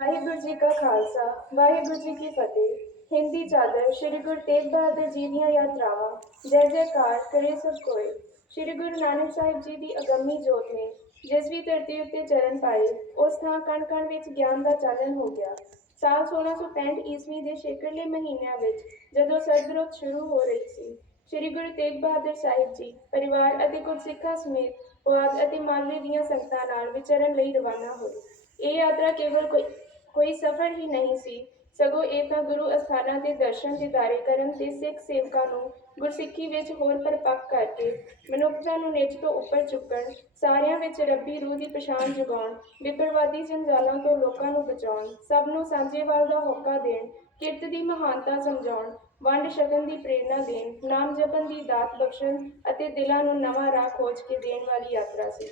ਵਾਹਿਗੁਰੂ ਜੀ ਕਾ ਖਾਲਸਾ, ਵਾਹਿਗੁਰੂ ਜੀ ਕੀ ਫਤਿਹ। ਹਿੰਦੀ ਚਾਦਰ ਸ੍ਰੀ ਗੁਰੂ ਤੇਗ ਬਹਾਦਰ ਜੀ ਦੀਆਂ ਯਾਤਰਾਵਾਂ। ਜੈ ਜੈਕਾਰ, ਕਰੇ ਸਭ ਕੋਈ ਸ੍ਰੀ ਗੁਰੂ ਨਾਨਕ ਸਾਹਿਬ ਜੀ ਦੀ ਅਗੰਮੀ ਜੋਤ ਨੇ ਜਿਸ ਵੀ ਧਰਤੀ ਉੱਤੇ ਚਰਨ ਪਾਏ, ਉਸ ਥਾਂ ਕਣ ਕਣ ਵਿੱਚ ਗਿਆਨ ਦਾ ਚਾਨਣ ਹੋ ਗਿਆ। ਸਾਲ 1665 ਈਸਵੀ ਦੇ ਸ਼ੇਕਰਲੇ ਮਹੀਨਿਆਂ ਵਿੱਚ ਜਦੋਂ ਸਰਦਰੁੱਤ ਸ਼ੁਰੂ ਹੋ ਰਹੀ ਸੀ, ਸ੍ਰੀ ਗੁਰੂ ਤੇਗ ਬਹਾਦਰ ਸਾਹਿਬ ਜੀ ਪਰਿਵਾਰ ਅਤੇ ਕੁਝ ਸਿੱਖਾਂ ਸਮੇਤ ਪੁਆਧ ਅਤੇ ਮਾਲਵੇ ਦੀਆਂ ਸੰਗਤਾਂ ਨਾਲ ਵਿਚਰਨ ਲਈ ਰਵਾਨਾ ਹੋਏ। ਇਹ ਯਾਤਰਾ ਕੇਵਲ ਕੋਈ ਕੋਈ ਸਫ਼ਰ ਹੀ ਨਹੀਂ ਸੀ। ਸਗੋਂ ਇਹ ਤਾਂ ਗੁਰੂ ਅਸਥਾਨਾਂ ਦੇ ਦਰਸ਼ਨ ਦਿਦਾਰੇ ਕਰਨ ਤੇ ਸਿੱਖ ਸੇਵਕਾਂ ਨੂੰ ਗੁਰਸਿੱਖੀ ਵਿੱਚ ਹੋਰ ਪਰਪੱਕ ਕਰਕੇ ਮਨੁੱਖਤਾ ਨੂੰ ਨਿੱਜ ਤੋਂ ਉੱਪਰ ਚੁੱਕਣ, ਸਾਰਿਆਂ ਵਿੱਚ ਰੱਬੀ ਰੂਹ ਦੀ ਪਛਾਣ ਜਗਾਉਣ, ਵਿਪਰਵਾਦੀ ਜੰਜਾਲਾਂ ਤੋਂ ਲੋਕਾਂ ਨੂੰ ਬਚਾਉਣ, ਸਭ ਨੂੰ ਸਾਂਝੇ ਸਾਂਝੇਵਾਲ ਦਾ ਹੋਕਾ ਦੇਣ, ਕਿਰਤ ਦੀ ਮਹਾਨਤਾ ਸਮਝਾਉਣ, ਵੰਡ ਛਕਣ ਦੀ ਪ੍ਰੇਰਣਾ ਦੇਣ, ਨਾਮ ਜਪਣ ਦੀ ਦਾਤ ਬਖਸ਼ਣ ਅਤੇ ਦਿਲਾਂ ਨੂੰ ਨਵਾਂ ਰਾਹ ਖੋਜ ਕੇ ਦੇਣ ਵਾਲੀ ਯਾਤਰਾ ਸੀ।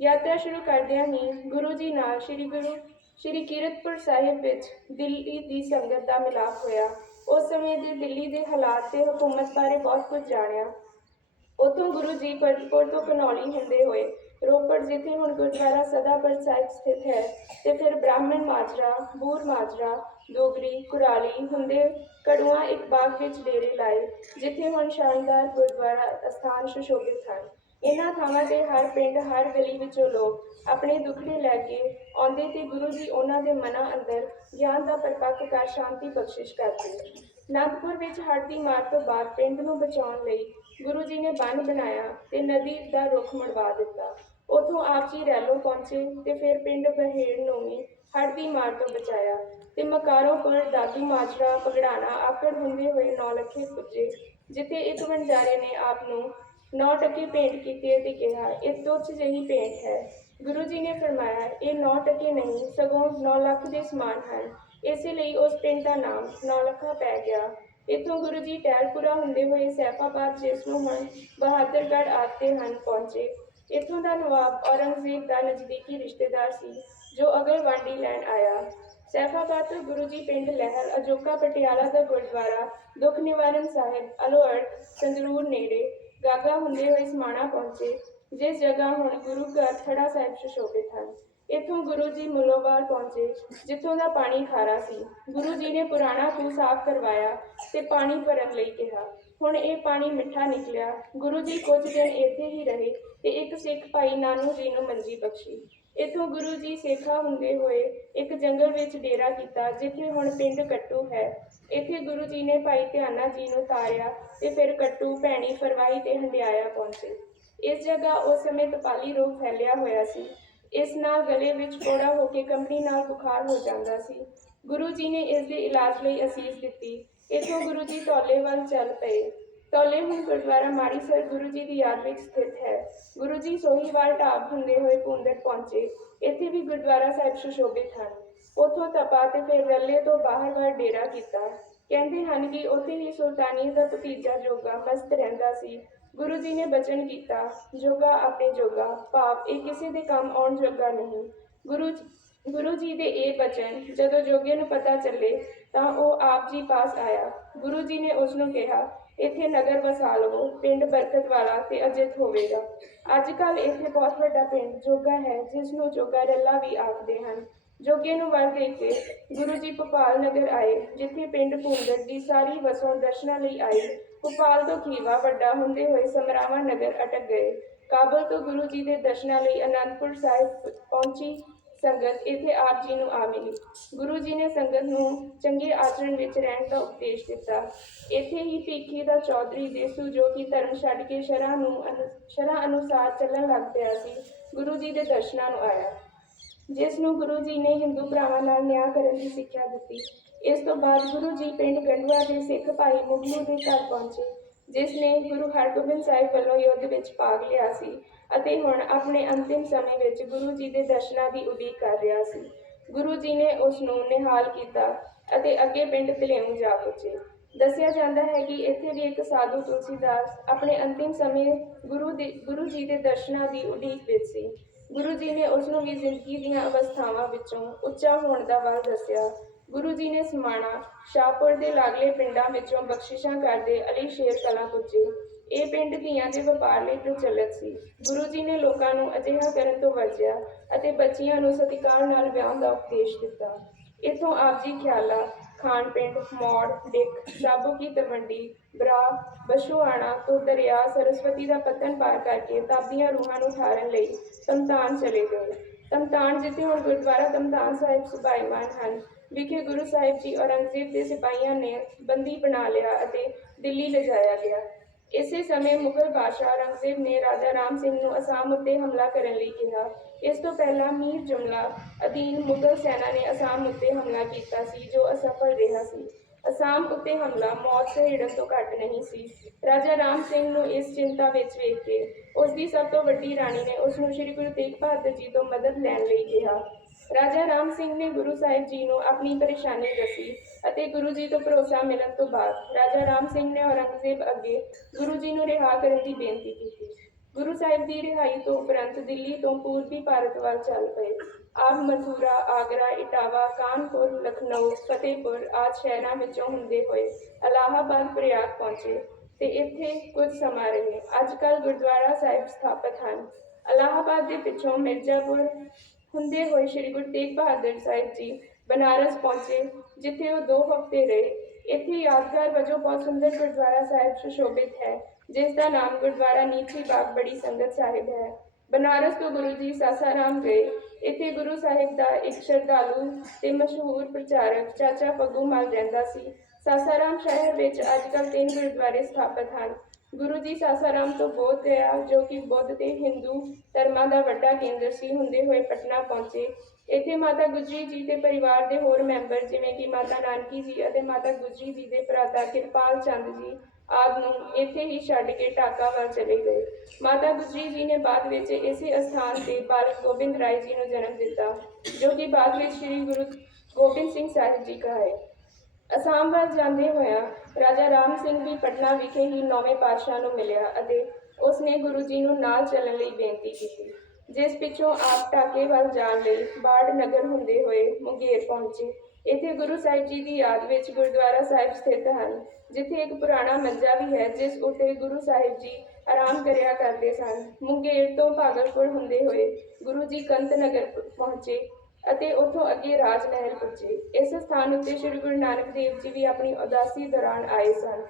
ਯਾਤਰਾ ਸ਼ੁਰੂ ਕਰਦਿਆਂ ਹੀ ਗੁਰੂ ਜੀ ਨਾਲ ਸ੍ਰੀ ਗੁਰੂ ਸ੍ਰੀ ਕੀਰਤਪੁਰ ਸਾਹਿਬ ਵਿੱਚ ਦਿੱਲੀ ਦੀ ਸੰਗਤ ਦਾ ਮਿਲਾਪ ਹੋਇਆ। ਉਸ ਸਮੇਂ ਦੇ ਦਿੱਲੀ ਦੇ ਹਾਲਾਤ ਤੇ ਹਕੂਮਤ ਬਾਰੇ ਬਹੁਤ ਕੁਝ ਜਾਣਿਆ। ਉਥੋਂ ਗੁਰੂ ਜੀ ਫਰੀਦਕੋਟ ਤੋਂ ਕਨੌਲੀ ਹੁੰਦੇ ਹੋਏ ਰੋਪੜ ਜਿੱਥੇ ਹੁਣ ਗੁਰਦੁਆਰਾ ਸਦਾਬਰਦ ਸਾਹਿਬ ਸਥਿਤ ਹੈ ਤੇ ਫਿਰ ਬ੍ਰਾਹਮਣ ਮਾਜਰਾ, ਬੂਰ ਮਾਜਰਾ, ਦੋਗਰੀ, ਕੁਰਾਲੀ ਹੁੰਦੇ ਕੜੂਆ ਇੱਕ ਬਾਗ ਵਿੱਚ ਡੇਰੇ ਲਾਏ, ਜਿੱਥੇ ਹੁਣ ਸ਼ਾਨਦਾਰ ਗੁਰਦੁਆਰਾ ਅਸਥਾਨ ਸੁਸ਼ੋਭਿਤ ਹਨ। ਇਹਨਾਂ ਥਾਵਾਂ ਤੇ ਹਰ ਪਿੰਡ, ਹਰ ਗਲੀ ਵਿੱਚੋਂ ਲੋਕ ਆਪਣੇ ਦੁੱਖੜੇ ਲੈ ਕੇ ਆਉਂਦੇ ਤੇ ਗੁਰੂ ਜੀ ਉਹਨਾਂ ਦੇ ਮਨਾਂ ਅੰਦਰ ਗਿਆਨ ਦਾ ਪਰਪੱਕ ਕਰ ਸ਼ਾਂਤੀ ਬਖਸ਼ਿਸ਼ ਕਰਦੇ ਅਨੰਦਪੁਰ ਵਿੱਚ ਹੜ੍ਹ ਦੀ ਮਾਰ ਤੋਂ ਬਾਅਦ ਪਿੰਡ ਨੂੰ ਬਚਾਉਣ ਲਈ ਗੁਰੂ ਜੀ ਨੇ ਬੰਨ ਬਣਾਇਆ ਤੇ ਨਦੀ ਦਾ ਰੁੱਖ ਮੜਵਾ ਦਿੱਤਾ। ਉਥੋਂ ਆਪ ਜੀ ਰੈਲੋ ਪਹੁੰਚੇ ਤੇ ਫਿਰ ਪਿੰਡ ਬਹੇੜ ਨੂੰ ਵੀ ਹੜ੍ਹ ਦੀ ਮਾਰ ਤੋਂ ਬਚਾਇਆ ਤੇ ਮਕਾਰੋਂਪੁਰ ਦਾਦੂ ਮਾਜਰਾ ਪਗੜਾਣਾ ਆਕੜ ਹੁੰਦੇ ਹੋਏ ਨੌ ਲੱਖੇ ਪੁੱਜੇ, ਜਿੱਥੇ ਇੱਕ ਵਣਜਾਰੇ ਨੇ ਆਪ ਨੂੰ ਨੌ ਟਕੇ ਭੇਂਟ ਕੀਤੇ ਤੇ ਕਿਹਾ, ਇਹ ਤੁੱਛ ਜਿਹੀ ਭੇਂਟ ਹੈ। ਗੁਰੂ ਜੀ ਨੇ ਫਰਮਾਇਆ, ਇਹ ਨੌ ਟਕੇ ਨਹੀਂ, ਸਗੋਂ 9 ਲੱਖ ਦੇ ਸਮਾਨ ਹਨ। ਇਸੇ ਲਈ ਉਸ ਪਿੰਡ ਦਾ ਨਾਮ ਨੌ ਲੱਖਾ ਪੈ ਗਿਆ। ਇੱਥੋਂ ਗੁਰੂ ਜੀ ਟਹਿਲਪੁਰਾ ਹੁੰਦੇ ਹੋਏ ਸੈਫਾਬਾਦ ਜਿਸ ਨੂੰ ਹੁਣ ਬਹਾਦਰਗੜ੍ਹ ਆਖਦੇ ਹਨ ਪਹੁੰਚੇ। ਇੱਥੋਂ ਦਾ ਨਵਾਬ ਔਰੰਗਜ਼ੇਬ ਦਾ ਨਜ਼ਦੀਕੀ ਰਿਸ਼ਤੇਦਾਰ ਸੀ, ਜੋ ਅਗਰ ਵਾਂਡੀ ਲੈਣ ਆਇਆ। ਸੈਫਾਬਾਦ ਤੋਂ ਗੁਰੂ ਜੀ ਪਿੰਡ ਲਹਿਰ, ਅਜੋਕਾ ਪਟਿਆਲਾ ਦਾ ਗੁਰਦੁਆਰਾ, ਦੁੱਖ ਨਿਵਾਰਨ ਸਾਹਿਬ, ਅਲੋੜ, ਸੰਗਰੂਰ ਨੇੜੇ ਗਾਗਾ ਹੁੰਦੇ ਹੋਏ ਸਮਾਣਾ ਪਹੁੰਚੇ। ਜਿਸ ਜਗ੍ਹਾ ਹੁਣ ਗੁਰੂ ਘਰ ਖੜਾ ਸਾਹਿਬ ਸੁਸ਼ੋਭਿਤ ਹਨ, ਇੱਥੋਂ ਗੁਰੂ ਜੀ ਮੁੱਲੋਵਾਲ ਪਹੁੰਚੇ, ਜਿੱਥੋਂ ਦਾ ਪਾਣੀ ਖਾਰਾ ਸੀ। ਗੁਰੂ ਜੀ ਨੇ ਪੁਰਾਣਾ ਖੂਹ ਸਾਫ਼ ਕਰਵਾਇਆ ਤੇ ਪਾਣੀ ਭਰਨ ਲਈ ਕਿਹਾ। ਹੁਣ ਇਹ ਪਾਣੀ ਮਿੱਠਾ ਨਿਕਲਿਆ। ਗੁਰੂ ਜੀ ਕੁਝ ਦਿਨ ਇੱਥੇ ਹੀ ਰਹੇ ਤੇ ਇੱਕ ਸਿੱਖ ਭਾਈ ਨਾਨੂ ਜੀ ਨੂੰ ਮੰਜੀ ਬਖਸ਼ੀ। ਇੱਥੋਂ ਗੁਰੂ ਜੀ ਸੇਖਾ ਹੁੰਦੇ ਹੋਏ ਇੱਕ ਜੰਗਲ ਵਿੱਚ ਡੇਰਾ ਕੀਤਾ, ਜਿੱਥੇ ਹੁਣ ਪਿੰਡ ਕੱਟੂ ਹੈ। ਇੱਥੇ ਗੁਰੂ ਜੀ ਨੇ ਭਾਈ ਧਿਆਨਾ ਜੀ ਨੂੰ ਤਾਰਿਆ ਤੇ ਫਿਰ ਕੱਟੂ, ਭੈਣੀ ਫਰਵਾਈ ਤੇ ਹੰਡਿਆਇਆ ਪਹੁੰਚੇ। ਇਸ ਜਗ੍ਹਾ ਉਸ ਸਮੇਂ ਤਪਾਲੀ ਰੋਗ ਫੈਲਿਆ ਹੋਇਆ ਸੀ। ਇਸ ਨਾਲ ਗਲੇ ਵਿੱਚ ਫੋੜਾ ਹੋ ਕੇ ਕੰਬਣੀ ਨਾਲ ਬੁਖਾਰ ਹੋ ਜਾਂਦਾ ਸੀ। ਗੁਰੂ ਜੀ ਨੇ ਇਸ ਦੇ ਇਲਾਜ ਲਈ ਅਸੀਸ ਦਿੱਤੀ। ਇੱਥੋਂ ਗੁਰੂ ਜੀ ਤੌਲੇ ਵੱਲ ਚੱਲ ਪਏ। ਤੌਲੇ ਹੁਣ ਗੁਰਦੁਆਰਾ ਮਾੜੀਸਰ ਗੁਰੂ ਜੀ ਦੀ ਯਾਦ ਵਿੱਚ ਸਥਿਤ ਹੈ। ਗੁਰੂ ਜੀ ਸੋਹੀਵਾਲ ਢਾਬ ਹੁੰਦੇ ਹੋਏ ਪੁੰਦਰ ਪਹੁੰਚੇ। ਇੱਥੇ ਵੀ ਗੁਰਦੁਆਰਾ ਸਾਹਿਬ ਸੁਸ਼ੋਭਿਤ ਹਨ। ਉਥੋਂ ਤਪਾ ਤੇ ਫਿਰ ਰੱਲੇ ਤੋਂ ਬਾਹਰ ਬਾਹਰ ਡੇਰਾ ਕੀਤਾ। ਕਹਿੰਦੇ ਹਨ ਕਿ ਉੱਥੇ ਹੀ ਸੁਲਤਾਨੀ ਦਾ ਭਤੀਜਾ ਜੋਗਾ ਮਸਤ ਰਹਿੰਦਾ ਸੀ। ਗੁਰੂ ਜੀ ਨੇ ਬਚਨ ਕੀਤਾ, ਜੋਗਾ ਆਪਣੇ ਜੋਗਾ ਭਾਵ ਇਹ ਕਿਸੇ ਦੇ ਕੰਮ ਆਉਣ ਜੋਗਾ ਨਹੀਂ। ਗੁਰੂ ਗੁਰੂ ਜੀ ਦੇ ਇਹ ਬਚਨ, ਜਦੋਂ ਜੋਗੇ ਨੂੰ ਪਤਾ ਚੱਲੇ, ਤਾਂ ਉਹ ਆਪ ਜੀ ਪਾਸ ਆਇਆ। ਗੁਰੂ ਜੀ ਨੇ ਉਸ ਨੂੰ ਕਿਹਾ, ਇੱਥੇ ਨਗਰ ਵਸਾ ਲਵੋ, ਪਿੰਡ ਬਰਕਤ ਵਾਲਾ ਤੇ ਅਜਿਤ ਹੋਵੇਗਾ। ਅੱਜ ਕੱਲ ਇੱਥੇ ਬਹੁਤ ਵੱਡਾ ਪਿੰਡ ਜੋਗਾ ਹੈ, ਜਿਸ ਨੂੰ ਜੋਗਾ ਰੱਲਾ ਵੀ ਆਖਦੇ ਹਨ। ਜੋਗੇ ਨੂੰ ਵਰ ਦੇ ਕੇ ਗੁਰੂ ਜੀ ਭੋਪਾਲ ਨਗਰ ਆਏ, ਜਿੱਥੇ ਪਿੰਡ ਭੂੰਦਰ ਦੀ ਸਾਰੀ ਵਸੋਂ ਦਰਸ਼ਨਾਂ ਲਈ ਆਈ ਭੋਪਾਲ ਤੋਂ ਖੀਵਾ ਵੱਡਾ ਹੁੰਦੇ ਹੋਏ ਸਮਰਾਵਾ ਨਗਰ ਅਟਕ ਗਏ। ਕਾਬਲ ਤੋਂ ਗੁਰੂ ਜੀ ਦੇ ਦਰਸ਼ਨਾਂ ਲਈ ਅਨੰਦਪੁਰ ਸਾਹਿਬ ਪਹੁੰਚੀ ਸੰਗਤ ਇੱਥੇ ਆਪ ਜੀ ਨੂੰ ਆ ਮਿਲੀ। ਗੁਰੂ ਜੀ ਨੇ ਸੰਗਤ ਨੂੰ ਚੰਗੇ ਆਚਰਣ ਵਿੱਚ ਰਹਿਣ ਦਾ ਉਪਦੇਸ਼ ਦਿੱਤਾ। ਇੱਥੇ ਹੀ ਭੀਖੀ ਦਾ ਚੌਧਰੀ ਦੇਸੂ ਜੋ ਕਿ ਧਰਮ ਛੱਡ ਕੇ ਸ਼ਰ੍ਹਾ ਨੂੰ ਅਨੁ- ਸ਼ਰ੍ਹਾ ਅਨੁਸਾਰ ਚੱਲਣ ਲੱਗ ਪਿਆ ਸੀ, ਗੁਰੂ ਜੀ ਦੇ ਦਰਸ਼ਨਾਂ ਨੂੰ ਆਇਆ। ਜਿਸ ਨੂੰ ਗੁਰੂ ਜੀ ਨੇ ਹਿੰਦੂ ਭਰਾਵਾਂ ਨਾਲ ਨਿਆਂ ਕਰਨ ਦੀ ਸਿੱਖਿਆ ਦਿੱਤੀ। ਇਸ ਤੋਂ ਬਾਅਦ ਗੁਰੂ ਜੀ ਪਿੰਡ ਗੰਡਵਾ ਦੇ ਸਿੱਖ ਭਾਈ ਮੁਗਲੂ ਦੇ ਘਰ ਪਹੁੰਚੇ ਜਿਸ ਨੇ ਗੁਰੂ ਹਰਗੋਬਿੰਦ ਸਾਹਿਬ ਵੱਲੋਂ ਯੁੱਧ ਵਿੱਚ ਭਾਗ ਲਿਆ ਸੀ ਅਤੇ ਹੁਣ ਆਪਣੇ ਅੰਤਿਮ ਸਮੇਂ ਵਿੱਚ ਗੁਰੂ ਜੀ ਦੇ ਦਰਸ਼ਨਾਂ ਦੀ ਉਡੀਕ ਕਰ ਰਿਹਾ ਸੀ। ਗੁਰੂ ਜੀ ਨੇ ਉਸ ਨੂੰ ਨਿਹਾਲ ਕੀਤਾ ਅਤੇ ਅੱਗੇ ਪਿੰਡ ਭਲੇਉਂ ਜਾ ਪਹੁੰਚੇ ਦੱਸਿਆ ਜਾਂਦਾ ਹੈ ਕਿ ਇੱਥੇ ਵੀ ਇੱਕ ਸਾਧੂ ਤੁਲਸੀਦਾਸ ਆਪਣੇ ਅੰਤਿਮ ਸਮੇਂ ਗੁਰੂ ਦੇ, ਗੁਰੂ ਜੀ ਦੇ ਦਰਸ਼ਨਾਂ ਦੀ ਉਡੀਕ ਵਿੱਚ ਸੀ। ਗੁਰੂ ਜੀ ਨੇ ਉਸ ਨੂੰ ਵੀ ਜ਼ਿੰਦਗੀ ਦੀਆਂ ਅਵਸਥਾਵਾਂ ਵਿੱਚੋਂ ਉੱਚਾ ਹੋਣ ਦਾ ਵੱਲ ਦੱਸਿਆ। ਗੁਰੂ ਜੀ ਨੇ ਸਮਾਣਾ, ਸ਼ਾਹਪੁਰ ਦੇ ਲਾਗਲੇ ਪਿੰਡਾਂ ਵਿੱਚੋਂ ਬਖਸ਼ਿਸ਼ਾਂ ਕਰਦੇ ਅਲੀ ਸ਼ੇਰ ਕਲਾਂ ਪੁੱਜੇ। ਇਹ ਪਿੰਡ ਧੀਆਂ ਦੇ ਵਪਾਰ ਲਈ ਪ੍ਰਚਲਿਤ ਸੀ। ਗੁਰੂ ਜੀ ਨੇ ਲੋਕਾਂ ਨੂੰ ਅਜਿਹਾ ਕਰਨ ਤੋਂ ਵਰਜਿਆ ਅਤੇ ਬੱਚੀਆਂ ਨੂੰ ਸਤਿਕਾਰ ਨਾਲ ਵਿਆਹ ਦਾ ਉਪਦੇਸ਼ ਦਿੱਤਾ। ਇਥੋਂ ਆਪ ਜੀ ਖਿਆਲਾ ਖਾਨ ਪਿੰਡ ਮੌੜ ਡਿੱਕ ਸਾਬੋ ਕੀ ਤਲਵੰਡੀ, ਬਰਾ ਬਸ਼ੂਆਣਾ ਤੋਂ ਦਰਿਆ, ਸਰਸਵਤੀ ਦਾ ਪਤਨ ਪਾਰ ਕਰਕੇ ਤਾਬੀਆਂ ਰੂਹਾਂ ਨੂੰ ਠਾਰਨ ਲਈ ਤਮਤਾਨ ਚਲੇ ਗਏ। ਤਮਤਾਨ ਜਿੱਥੇ ਹੁਣ ਗੁਰਦੁਆਰਾ ਤਮਤਾਨ ਸਾਹਿਬ ਸੁਭਾਈਮਾਨ ਹਨ, ਵਿਖੇ ਗੁਰੂ ਸਾਹਿਬ ਜੀ ਔਰੰਗਜ਼ੇਬ ਦੇ ਸਿਪਾਹੀਆਂ ਨੇ ਬੰਦੀ ਬਣਾ ਲਿਆ ਅਤੇ ਦਿੱਲੀ ਲਿਜਾਇਆ ਗਿਆ। ਇਸੇ ਸਮੇਂ ਮੁਗਲ ਬਾਦਸ਼ਾਹ ਔਰੰਗਜ਼ੇਬ ਨੇ ਰਾਜਾ ਰਾਮ ਸਿੰਘ ਨੂੰ ਅਸਾਮ ਉੱਤੇ ਹਮਲਾ ਕਰਨ ਲਈ ਕਿਹਾ। ਇਸ ਤੋਂ ਪਹਿਲਾਂ ਮੀਰ ਜੁਮਲਾ ਅਧੀਨ ਮੁਗਲ ਸੈਨਾ ਨੇ ਅਸਾਮ ਉੱਤੇ ਹਮਲਾ ਕੀਤਾ ਸੀ, ਜੋ ਅਸਫਲ ਰਿਹਾ ਸੀ। ਅਸਾਮ ਉੱਤੇ ਹਮਲਾ ਮੌਤ ਸਹਿੜਨ ਤੋਂ ਘੱਟ ਨਹੀਂ ਸੀ। ਰਾਜਾ ਰਾਮ ਸਿੰਘ ਨੂੰ ਇਸ ਚਿੰਤਾ ਵਿੱਚ ਵੇਖ ਕੇ ਉਸ ਦੀ ਸਭ ਤੋਂ ਵੱਡੀ ਰਾਣੀ ਨੇ ਉਸ ਨੂੰ ਸ੍ਰੀ ਗੁਰੂ ਤੇਗ ਬਹਾਦਰ ਜੀ ਤੋਂ ਮਦਦ ਲੈਣ ਲਈ ਕਿਹਾ। ਰਾਜਾ ਰਾਮ ਸਿੰਘ ਨੇ ਗੁਰੂ ਸਾਹਿਬ ਜੀ ਨੂੰ ਆਪਣੀ ਪਰੇਸ਼ਾਨੀ ਦੱਸੀ ਅਤੇ ਗੁਰੂ ਜੀ ਤੋਂ ਭਰੋਸਾ ਮਿਲਣ ਤੋਂ ਬਾਅਦ ਰਾਜਾ ਰਾਮ ਸਿੰਘ ਨੇ ਔਰੰਗਜ਼ੇਬ ਅੱਗੇ ਗੁਰੂ ਜੀ ਨੂੰ ਰਿਹਾ ਕਰਨ ਦੀ ਬੇਨਤੀ ਕੀਤੀ। ਗੁਰੂ ਸਾਹਿਬ ਦੀ ਰਿਹਾਈ ਤੋਂ ਉਪਰੰਤ ਦਿੱਲੀ ਤੋਂ ਪੂਰਬੀ ਭਾਰਤ ਵੱਲ ਚੱਲ ਪਏ। ਆਪ ਮਥੁਰਾ, ਆਗਰਾ, ਇਟਾਵਾ, ਕਾਨਪੁਰ, ਲਖਨਊ, ਫਤਿਹਪੁਰ ਆਦਿ ਸ਼ਹਿਰਾਂ ਵਿੱਚੋਂ ਹੁੰਦੇ ਹੋਏ ਅਲਾਹਾਬਾਦ ਪ੍ਰਯਾਗ ਪਹੁੰਚੇ ਤੇ ਇੱਥੇ ਕੁਝ ਸਮਾਂ ਰਹੇ। ਅੱਜ ਕੱਲ੍ਹ ਗੁਰਦੁਆਰਾ ਸਾਹਿਬ ਸਥਾਪਿਤ ਹਨ। ਅਲਾਹਾਬਾਦ ਦੇ ਪਿੱਛੋਂ ਮਿਰਜ਼ਾਪੁਰ ਹੁੰਦੇ ਹੋਏ ਸ੍ਰੀ ਗੁਰੂ ਤੇਗ ਬਹਾਦਰ ਸਾਹਿਬ ਜੀ ਬਨਾਰਸ ਪਹੁੰਚੇ, ਜਿੱਥੇ ਉਹ ਦੋ ਹਫ਼ਤੇ ਰਹੇ। ਇੱਥੇ ਯਾਦਗਾਰ ਵਜੋਂ ਬਹੁਤ ਸੁੰਦਰ ਗੁਰਦੁਆਰਾ ਸਾਹਿਬ ਸੁਸ਼ੋਭਿਤ ਹੈ, ਜਿਸ ਦਾ ਨਾਮ ਗੁਰਦੁਆਰਾ ਨੀਚੀ ਬਾਗ ਬੜੀ ਸੰਗਤ ਸਾਹਿਬ ਹੈ। ਬਨਾਰਸ ਤੋਂ ਗੁਰੂ ਜੀ ਸਾਸਾਰਾਮ ਗਏ। ਇੱਥੇ ਗੁਰੂ ਸਾਹਿਬ ਦਾ ਇੱਕ ਸ਼ਰਧਾਲੂ ਤੇ ਮਸ਼ਹੂਰ ਪ੍ਰਚਾਰਕ ਚਾਚਾ ਪੱਗੂ ਮਲ ਰਹਿੰਦਾ ਸੀ। ਸਾਸਾਰਾਮ ਸ਼ਹਿਰ ਵਿੱਚ ਅੱਜਕੱਲ੍ਹ ਤਿੰਨ ਗੁਰਦੁਆਰੇ ਸਥਾਪਿਤ ਹਨ। ਗੁਰੂ ਜੀ ਸਾਸਾਰਾਮ ਤੋਂ ਬੋਧ ਗਿਆ ਜੋ ਕਿ ਬੁੱਧ ਤੇ ਹਿੰਦੂ ਧਰਮਾਂ ਦਾ ਵੱਡਾ ਕੇਂਦਰ ਸੀ, ਹੁੰਦੇ ਹੋਏ ਪਟਨਾ ਪਹੁੰਚੇ। ਇੱਥੇ ਮਾਤਾ ਗੁਜਰੀ ਜੀ ਦੇ ਪਰਿਵਾਰ ਦੇ ਹੋਰ ਮੈਂਬਰ ਜਿਵੇਂ ਕਿ ਮਾਤਾ ਨਾਨਕੀ ਜੀ ਅਤੇ ਮਾਤਾ ਗੁਜਰੀ ਜੀ ਦੇ ਭਰਾਤਾ ਕਿਰਪਾਲ ਚੰਦ ਜੀ ਆਦਿ ਨੂੰ ਇੱਥੇ ਹੀ ਛੱਡ ਕੇ ਢਾਕਾ ਵੱਲ ਚਲੇ ਗਏ। ਮਾਤਾ ਗੁਜਰੀ ਜੀ ਨੇ ਬਾਅਦ ਵਿੱਚ ਇਸੇ ਅਸਥਾਨ ਤੇ ਬਾਲਕ ਗੋਬਿੰਦ ਰਾਏ ਜੀ ਨੂੰ ਜਨਮ ਦਿੱਤਾ, ਜੋ ਕਿ ਬਾਅਦ ਵਿੱਚ ਸ੍ਰੀ ਗੁਰੂ ਗੋਬਿੰਦ ਸਿੰਘ ਸਾਹਿਬ ਜੀ ਕਹਾਏ। ਅਸਾਮ ਵੱਲ ਜਾਂਦੇ ਹੋਇਆ ਰਾਜਾ ਰਾਮ ਸਿੰਘ ਵੀ ਪਟਨਾ ਵਿਖੇ ਹੀ ਨੌਵੇਂ ਪਾਤਸ਼ਾਹ ਨੂੰ ਮਿਲਿਆ ਅਤੇ ਉਸ ਨੇ ਗੁਰੂ ਜੀ ਨੂੰ ਨਾਲ ਚੱਲਣ ਲਈ ਬੇਨਤੀ ਕੀਤੀ, ਜਿਸ ਪਿੱਛੋਂ ਆਪ ਟਾਕੇ ਵੱਲ ਜਾਣ ਲਈ ਬਾੜ ਨਗਰ ਹੁੰਦੇ ਹੋਏ ਮੁੰਗੇਰ ਪਹੁੰਚੇ। ਇੱਥੇ ਗੁਰੂ ਸਾਹਿਬ ਜੀ ਦੀ ਯਾਦ ਵਿੱਚ ਗੁਰਦੁਆਰਾ ਸਾਹਿਬ ਸਥਿਤ ਹਨ, ਜਿੱਥੇ ਇੱਕ ਪੁਰਾਣਾ ਮੰਜਾ ਵੀ ਹੈ, ਜਿਸ ਉੱਤੇ ਗੁਰੂ ਸਾਹਿਬ ਜੀ ਆਰਾਮ ਕਰਿਆ ਕਰਦੇ ਸਨ। ਮੁੰਗੇਰ ਤੋਂ ਭਾਗਲਪੁਰ ਹੁੰਦੇ ਹੋਏ ਗੁਰੂ ਜੀ ਕੰਤ ਨਗਰ ਪਹੁੰਚੇ। ਅਤੇ ਉੱਥੋਂ ਅੱਗੇ ਰਾਜ ਮਹਿਲ ਪੁੱਜੇ। ਇਸ ਸਥਾਨ ਉੱਤੇ ਸ੍ਰੀ ਗੁਰੂ ਨਾਨਕ ਦੇਵ ਜੀ ਵੀ ਆਪਣੀ ਉਦਾਸੀ ਦੌਰਾਨ ਆਏ ਸਨ।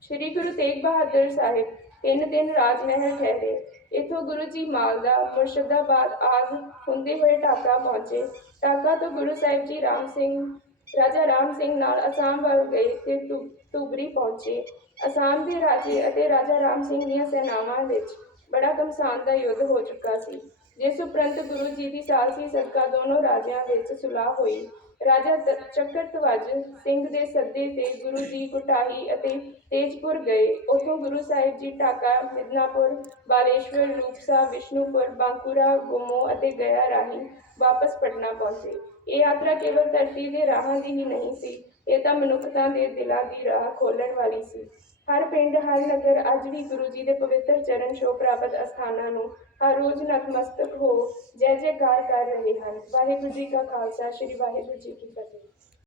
ਸ੍ਰੀ ਗੁਰੂ ਤੇਗ ਬਹਾਦਰ ਸਾਹਿਬ ਤਿੰਨ ਦਿਨ ਰਾਜ ਮਹਿਲ ਠਹਿਰੇ। ਇਥੋਂ ਗੁਰੂ ਜੀ ਮਾਲਦਾ, ਮੁਰਸ਼ਿਦਾਬਾਦ ਆਦਿ ਹੁੰਦੇ ਹੋਏ ਢਾਕਾ ਪਹੁੰਚੇ। ਢਾਕਾ ਤੋਂ ਗੁਰੂ ਸਾਹਿਬ ਜੀ ਰਾਮ ਸਿੰਘ, ਰਾਜਾ ਰਾਮ ਸਿੰਘ ਨਾਲ ਅਸਾਮ ਵੱਲ ਗਏ ਤੇ ਧੂ- ਧੂਬਰੀ ਪਹੁੰਚੇ। ਅਸਾਮ ਦੇ ਰਾਜੇ ਅਤੇ ਰਾਜਾ ਰਾਮ ਸਿੰਘ ਦੀਆਂ ਸੈਨਾਵਾਂ ਵਿੱਚ ਬੜਾ ਘਮਸਾਨ ਦਾ ਯੁੱਧ ਹੋ ਚੁੱਕਾ ਸੀ। ਜਿਸ ਉਪਰੰਤ ਗੁਰੂ ਜੀ ਦੀ ਸਾਲਸੀ ਸਦਕਾ ਦੋਨੋਂ ਰਾਜਿਆਂ ਵਿੱਚ ਸੁਲਾਹ ਹੋਈ। ਰਾਜਾ ਤ- ਚੱਕਰ ਧਵਜ ਸਿੰਘ ਦੇ ਸੱਦੇ ਤੇ ਗੁਰੂ ਜੀ ਕੋਟਾਹੀ ਅਤੇ ਤੇਜਪੁਰ ਗਏ। ਉੱਥੋਂ ਗੁਰੂ ਸਾਹਿਬ ਜੀ ਢਾਕਾ, ਮਿਦਨਾਪੁਰ, ਬਾਲੇਸ਼ਵਰ, ਰੂਪਸਾ, ਵਿਸ਼ਨੂਪੁਰ, ਬਾਂਕੁਰਾ, ਗੁਮੋ ਅਤੇ ਗਿਆ ਰਾਹੀਂ ਵਾਪਸ ਪਟਨਾ ਪਹੁੰਚੇ। ਇਹ ਯਾਤਰਾ ਕੇਵਲ ਧਰਤੀ ਦੇ ਰਾਹਾਂ ਦੀ ਹੀ ਨਹੀਂ ਸੀ, ਇਹ ਤਾਂ ਮਨੁੱਖਤਾ ਦੇ ਦਿਲਾਂ ਦੀ ਰਾਹ ਖੋਲਣ ਵਾਲੀ ਸੀ। ਹਰ ਪਿੰਡ, ਹਰ ਨਗਰ ਅੱਜ ਵੀ ਗੁਰੂ ਜੀ ਦੇ ਪਵਿੱਤਰ ਚਰਨ ਛੋਹ ਪ੍ਰਾਪਤ ਅਸਥਾਨਾਂ ਨੂੰ ਹਰ ਰੋਜ਼ ਨਤਮਸਤਕ ਹੋ। ਜੈ ਜੈਕਾਰ ਕਰ ਰਹੇ ਹਨ। ਵਾਹਿਗੁਰੂ ਜੀ ਕਾ ਖਾਲਸਾ, ਸ੍ਰੀ ਵਾਹਿਗੁਰੂ ਜੀ ਕੀ ਫਤਿਹ।